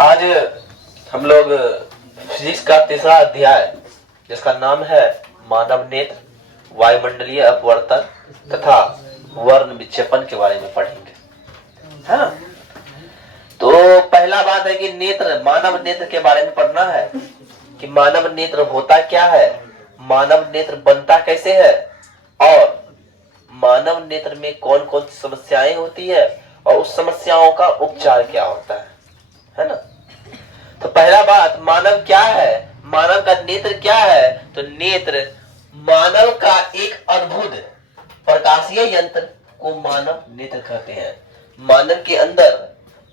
आज हम लोग फिजिक्स का तीसरा अध्याय जिसका नाम है मानव नेत्र, वायुमंडलीय अपवर्तन तथा वर्ण विक्षेपण के बारे में पढ़ेंगे, है ना। तो पहला बात है कि नेत्र, मानव नेत्र के बारे में पढ़ना है कि मानव नेत्र होता क्या है, मानव नेत्र बनता कैसे है और मानव नेत्र में कौन कौन सी समस्याएं होती है और उस समस्याओं का उपचार क्या होता है ना। तो पहला बात, मानव क्या है, मानव का नेत्र क्या है। तो नेत्र मानव का एक अद्भुत प्रकाशीय यंत्र को मानव नेत्र कहते हैं। मानव के अंदर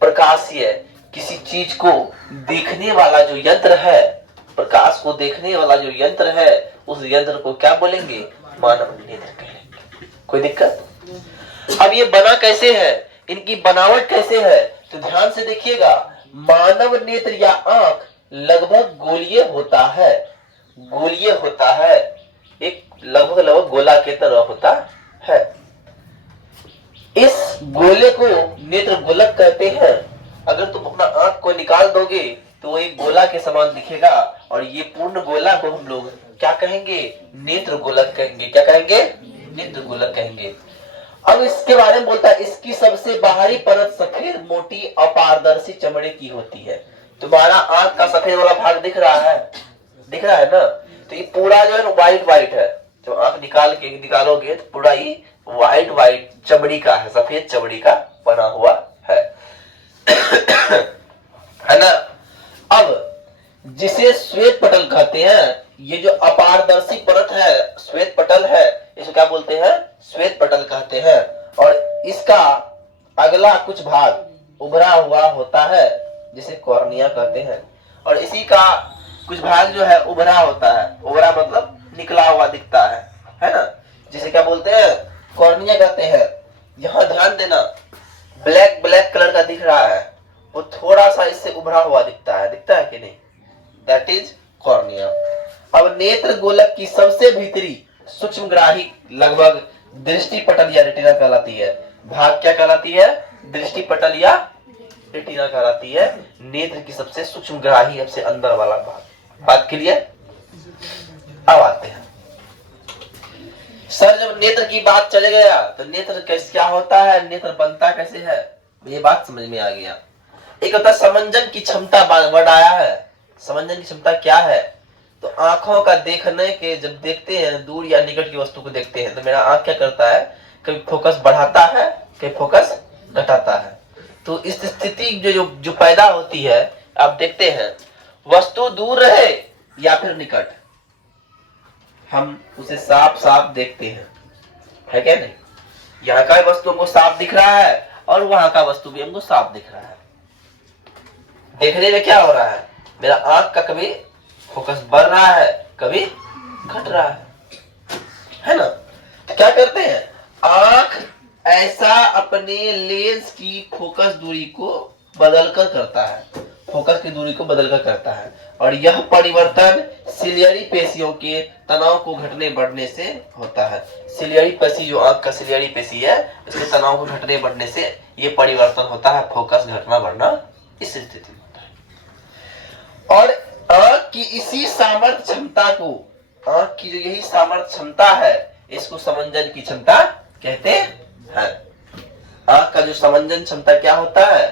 प्रकाशीय किसी चीज को देखने वाला जो यंत्र है, प्रकाश को देखने वाला जो यंत्र है, उस यंत्र को क्या बोलेंगे, मानव नेत्र कहेंगे। कोई दिक्कत? अब ये बना कैसे है, इनकी बनावट कैसे है, तो ध्यान से देखिएगा। मानव नेत्र या आंख लगभग गोलीय होता है, गोलीय होता है, एक लगभग गोला की तरह होता है। इस गोले को नेत्र गोलक कहते हैं। अगर तुम अपना आंख को निकाल दोगे तो एक गोला के समान दिखेगा और ये पूर्ण गोला को हम लोग क्या कहेंगे, नेत्र गोलक कहेंगे। क्या कहेंगे? नेत्र गोलक कहेंगे। अब इसके बारे में बोलता है, इसकी सबसे बाहरी परत सफेद मोटी अपारदर्शी चमड़े की होती है। तुम्हारा आंख का सफेद वाला भाग दिख रहा है, दिख रहा है ना। तो ये पूरा जो है ना व्हाइट व्हाइट है। जो आंख निकालोगे तो पूरा ही व्हाइट व्हाइट चमड़ी का है, सफेद चमड़ी का बना हुआ है है ना। अब जिसे श्वेत पटल कहते हैं, ये जो अपारदर्शी परत है, श्वेत पटल है, इसे क्या बोलते हैं, श्वेत पटल कहते हैं। और इसका अगला कुछ भाग उभरा हुआ होता है जिसे कॉर्निया कहते हैं। और इसी का कुछ भाग जो है उभरा होता है, उभरा मतलब निकला हुआ दिखता है ना, जिसे क्या बोलते हैं, कॉर्निया कहते हैं। यहां ध्यान देना, ब्लैक ब्लैक कलर का दिख रहा है, वो थोड़ा सा इससे उभरा हुआ दिखता है कि नहीं, दैट इज कॉर्निया। अब नेत्र गोलक की सबसे भीतरी सूक्ष्मग्राही लगभग दृष्टि पटल या रेटिना कहलाती है। भाग क्या कहलाती है, दृष्टि पटल या रेटिना कहलाती है। नेत्र की सबसे सूक्ष्मग्राही, सबसे अंदर वाला भाग। बात क्लियर? अब आते हैं सर, जब नेत्र की बात चले गया तो नेत्र कैसे क्या होता है, नेत्र बनता कैसे है, ये बात समझ में आ गया। एक होता समंजन की क्षमता, वर्ड आया है। समंजन की क्षमता क्या है, तो आंखों का देखने के, जब देखते हैं दूर या निकट की वस्तु को देखते हैं तो मेरा आंख क्या करता है, कभी फोकस बढ़ाता है, कभी फोकस घटाता है। तो इस स्थिति जो पैदा होती है, आप देखते हैं वस्तु दूर रहे या फिर निकट, हम उसे साफ साफ देखते हैं, है क्या नहीं। यहाँ का वस्तु हमको साफ दिख रहा है और वहां का वस्तु भी हमको साफ दिख रहा है। देखने में क्या हो रहा है, मेरा आंख का कभी फोकस बढ़ रहा है, कभी घट रहा है ना। तो क्या करते हैं, आंख ऐसा अपने लेंस की फोकस दूरी को बदलकर करता है, फोकस की दूरी को बदलकर करता है। और यह परिवर्तन सिलियरी पेशियों के तनाव को घटने बढ़ने से होता है। सिलियरी पेशी, जो आंख का सिलियरी पेशी है, इसके तनाव को घटने बढ़ने से ये परिवर्तन होता है, फोकस घटना बढ़ना इस स्थिति में होता है। और आंख की इसी सामर्थ्य क्षमता को, आंख की जो यही सामर्थ्य क्षमता है, इसको समंजन की क्षमता कहते हैं। आंख का जो समंजन क्षमता क्या होता है,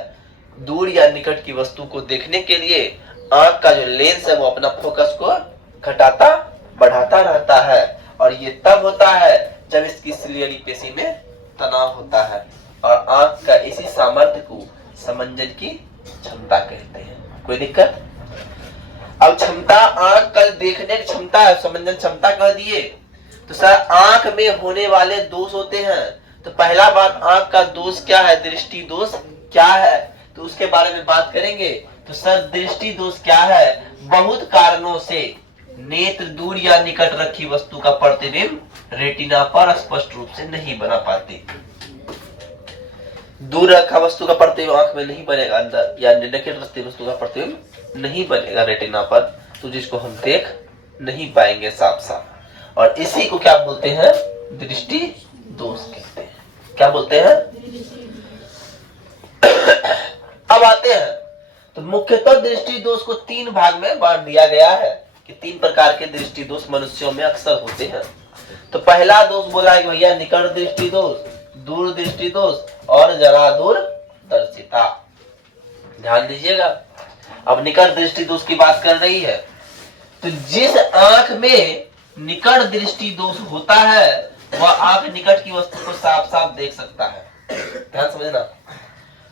दूर या निकट की वस्तु को देखने के लिए आंख का जो लेंस है वो अपना फोकस को घटाता बढ़ाता रहता है। और ये तब होता है जब इसकी सिलियरी पेशी में तनाव होता है। और आंख का इसी सामर्थ्य को समंजन की क्षमता कहते हैं। कोई दिक्कत? अब क्षमता, आंख का देखने की क्षमता है, समंजन क्षमता कह दिए। तो सर आंख में होने वाले दोष होते हैं। तो पहला बात, आंख का दोष क्या है, दृष्टि दोष क्या है, तो उसके बारे में बात करेंगे। तो सर दृष्टि दोष क्या है, बहुत कारणों से नेत्र दूर या निकट रखी वस्तु का प्रतिबिंब रेटिना पर स्पष्ट रूप से नहीं बना पाते। दूर रखा वस्तु का प्रतिबिंब आंख में नहीं बनेगा, अंदर या निकट रखी वस्तु का प्रतिबिंब नहीं बनेगा रेटिना पर, तो जिसको हम देख नहीं पाएंगे साफ साफ। और इसी को क्या बोलते हैं, दृष्टि दोष कहते हैं। क्या बोलते हैं? अब आते हैं तो मुख्यतः दृष्टि दोष को 3 भाग में बांट दिया गया है कि 3 प्रकार के दृष्टि दोष मनुष्यों में अक्सर होते हैं। तो पहला दोष बोला है कि भैया निकट दृष्टि दोष, दूर दृष्टि दोष और जरा दूर दर्शिता। ध्यान दीजिएगा, अब निकट दृष्टि दोष की बात कर रही है। तो जिस आंख में निकट दृष्टि दोष होता है वह आंख निकट की वस्तु को साफ साफ देख सकता है। ध्यान समझना,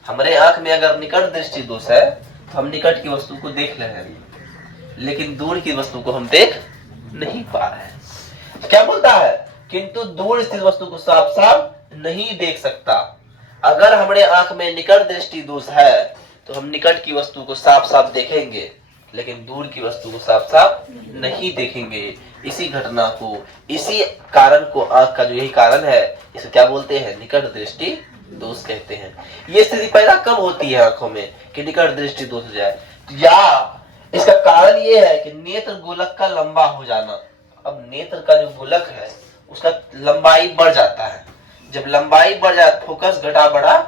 हमारे आंख में अगर निकट दृष्टि दोष है तो हम निकट की वस्तु को देख रहे हैं, लेकिन दूर की वस्तु को हम देख नहीं पा रहे हैं। क्या बोलता है, किंतु दूर स्थित वस्तु को साफ साफ नहीं देख सकता। अगर हमारे आंख में निकट दृष्टि दोष है तो हम निकट की वस्तु को साफ साफ देखेंगे, लेकिन दूर की वस्तु को साफ साफ नहीं देखेंगे। इसी घटना को, इसी कारण को, आंख का जो यही कारण है, इसे क्या बोलते हैं, निकट दृष्टि दोष कहते हैं। ये स्थिति पैदा कब होती है आंखों में कि निकट दृष्टि दोष हो जाए, या इसका कारण ये है कि नेत्र गोलक का लंबा हो जाना। अब नेत्र का जो गोलक है उसका लंबाई बढ़ जाता है। जब लंबाई बढ़ जाए फोकस घटा बढ़ा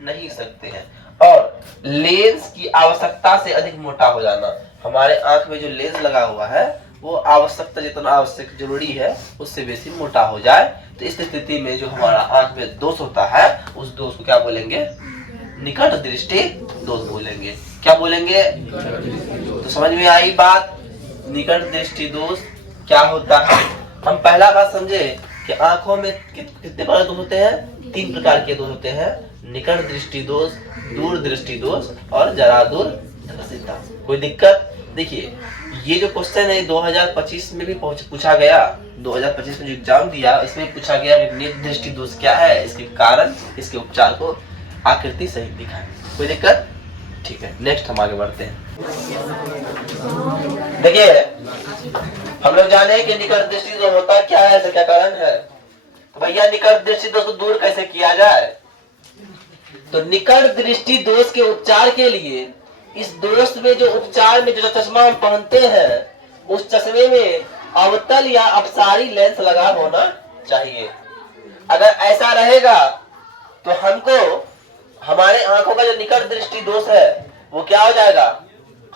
नहीं सकते हैं। और लेंस की आवश्यकता से अधिक मोटा हो जाना। हमारे आंख में जो लेंस लगा हुआ है वो आवश्यकता जितना आवश्यक जरूरी है उससे बेसी मोटा हो जाए, तो इस स्थिति में जो हमारा आंख में दोष होता है उस दोष को क्या बोलेंगे, निकट दृष्टि दोष बोलेंगे। क्या बोलेंगे, तो समझ में आई बात, निकट दृष्टि दोष क्या होता है। हम पहला बात समझे कि आंखों में कितने प्रकार दोष होते हैं, 3 प्रकार के दोष होते हैं, निकट दृष्टि दोष, दूर दृष्टि दोष और जरा दूर दर्शिता। कोई दिक्कत, देखिए ये जो क्वेश्चन है 2025 में भी पूछा गया, 2025 में जो एग्जाम दिया इसमें पूछा गया कि नेत्र दृष्टि दोष क्या है, इसके कारण, इसके उपचार को आकृति सहित दिखाएं। कोई दिक्कत, ठीक है। नेक्स्ट हम आगे बढ़ते हैं। देखिए हम लोग जाने कि निकट दृष्टि दोष होता क्या है, इसका क्या कारण है। तो भैया निकट दृष्टि दोष को दूर कैसे किया जाए, तो निकट दृष्टि दोष के उपचार के लिए इस दोष में जो उपचार में जो चश्मा हम पहनते हैं उस चश्मे में अवतल या अपसारी लेंस लगा होना चाहिए। अगर ऐसा रहेगा तो हमको हमारे आंखों का जो निकट दृष्टि दोष है वो क्या हो जाएगा,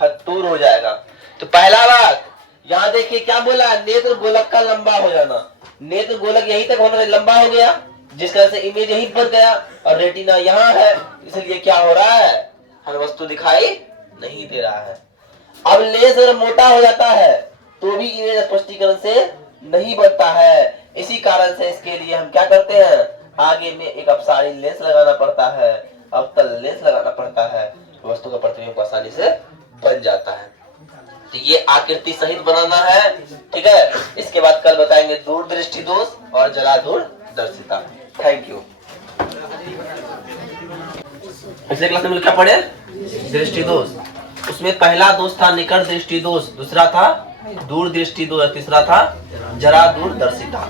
दूर हो जाएगा। तो पहला बात यहाँ देखिए क्या बोला, नेत्र गोलक का लंबा हो जाना। नेत्र गोलक यहीं तक होना लंबा हो गया, जिस कारण से इमेज यहीं पर गया और रेटिना यहाँ है, इसलिए क्या हो रहा है, हर वस्तु दिखाई नहीं दे रहा है। अब लेंस अगर मोटा हो जाता है तो भी इमेज स्पष्टीकरण से नहीं बनता है। इसी कारण से इसके लिए हम क्या करते हैं, आगे में एक अपसारी लेंस लगाना पड़ता है, अवतल लेंस लगाना पड़ता है, वस्तु का प्रतिबिंब आसानी से बन जाता है। तो ये आकृति सहित बनाना है, ठीक है। इसके बाद कल बताएंगे दूर दृष्टि दोष और जरा दूर दर्शिता। Thank you. पिछले क्लास में क्या पढ़े, दृष्टि दोष। उसमें पहला दोष था निकट दृष्टि दोष, दूसरा था दूर दृष्टि दोष, तीसरा था जरा दूर दर्शिता।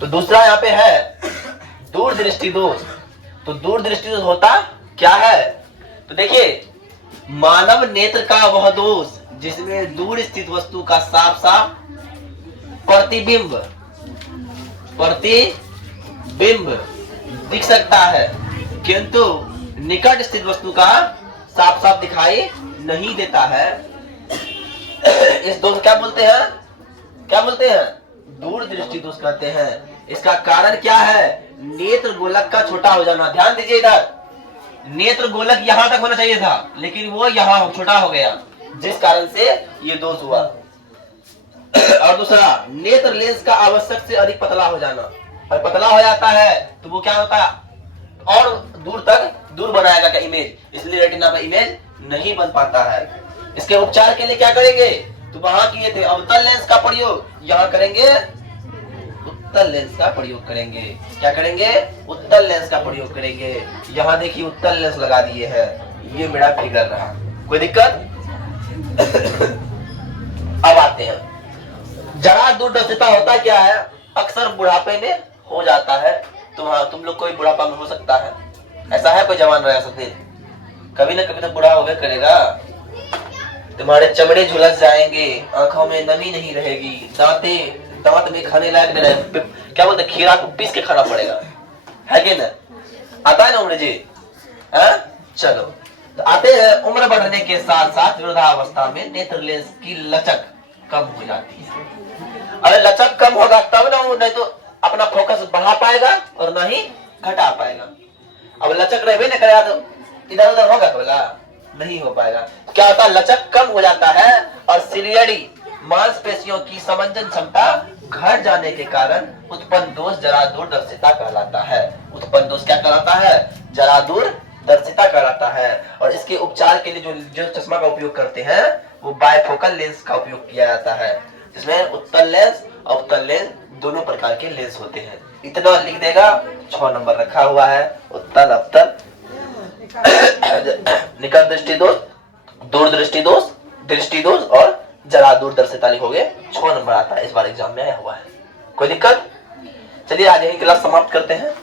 तो दूसरा यहाँ पे है दूर दृष्टि दोष। तो दूर दृष्टि दोष होता क्या है, तो देखिए मानव नेत्र का वह दोष जिसमें दूर स्थित वस्तु का साफ साफ प्रतिबिंब दिख सकता है, किंतु निकट स्थित वस्तु का साफ साफ दिखाई नहीं देता है। इस दोष क्या बोलते हैं, क्या बोलते हैं, दूर दृष्टि दोष कहते हैं। इसका कारण क्या है, नेत्र गोलक का छोटा हो जाना। ध्यान दीजिए, इधर नेत्र गोलक यहाँ तक होना चाहिए था लेकिन वो यहाँ छोटा हो गया, जिस कारण से ये दोष हुआ। और दूसरा नेत्र लेंस का आवश्यक से अधिक पतला हो जाना, और पतला हो जाता है तो वो क्या होता है, और दूर तक दूर बनाएगा का इमेज, इसलिए रेटिना पर इमेज नहीं बन पाता है। इसके उपचार के लिए क्या करेंगे, तो वहां किए थे अवतल लेंस का प्रयोग, यहाँ करेंगे उत्तल लेंस का प्रयोग करेंगे। क्या करेंगे, उत्तल लेंस का प्रयोग करेंगे। यहाँ देखिए उत्तल लेंस लगा दिए हैं, ये मेरा फिगर रहा। कोई दिक्कत। अब आते हैं जरा दूर दर्शिता होता क्या है, अक्सर बुढ़ापे में हो जाता है। तुम लोग कोई बुढ़ापा में हो सकता है, ऐसा है कोई जवान रहा सब दिन, कभी ना कभी तो बुढ़ा हो गया करेगा। तुम्हारे चमड़े झुलस जाएंगे, आंखों में नमी नहीं रहेगी, दांत में खाने लायक नहीं रहे, क्या बोलते खीरा को पीस के खाना पड़ेगा, है कि ना। आता है ना उम्र जी, चलो तो आते हैं उम्र बढ़ने के साथ साथ वृद्धावस्था में नेत्र लेंस की लचक कम हो जाती है। अरे लचक कम होगा तब ना, नहीं तो अपना फोकस बढ़ा पाएगा और ना ही घटा पाएगा। अब लचक रहे ना करेगा तो इधर उधर होगा बोला, नहीं हो पाएगा। क्या होता है, लचक कम हो जाता है और सिलियरी मांसपेशियों की समंजन क्षमता घट जाने के कारण उत्पन्न दोष जरादूरदर्शिता कहलाता है। उत्पन्न दोष क्या कहलाता है, जरादूरदर्शिता कहलाता है। और इसके उपचार के लिए जो चश्मा का उपयोग करते हैं वो बायफोकल लेंस का उपयोग किया जाता है, जिसमें उत्तल लेंस और अवतल लेंस दोनों प्रकार के लेंस होते हैं। इतना लिख देगा, 6 नंबर रखा हुआ है। उत्तल अवतल निकट दृष्टि दोष, दूर दृष्टि दोष, दृष्टि दोष और जरा दूरदर्शिता लिखोगे, 6 नंबर आता है, इस बार एग्जाम में आया हुआ है। कोई दिक्कत? चलिए आज यही क्लास समाप्त करते हैं।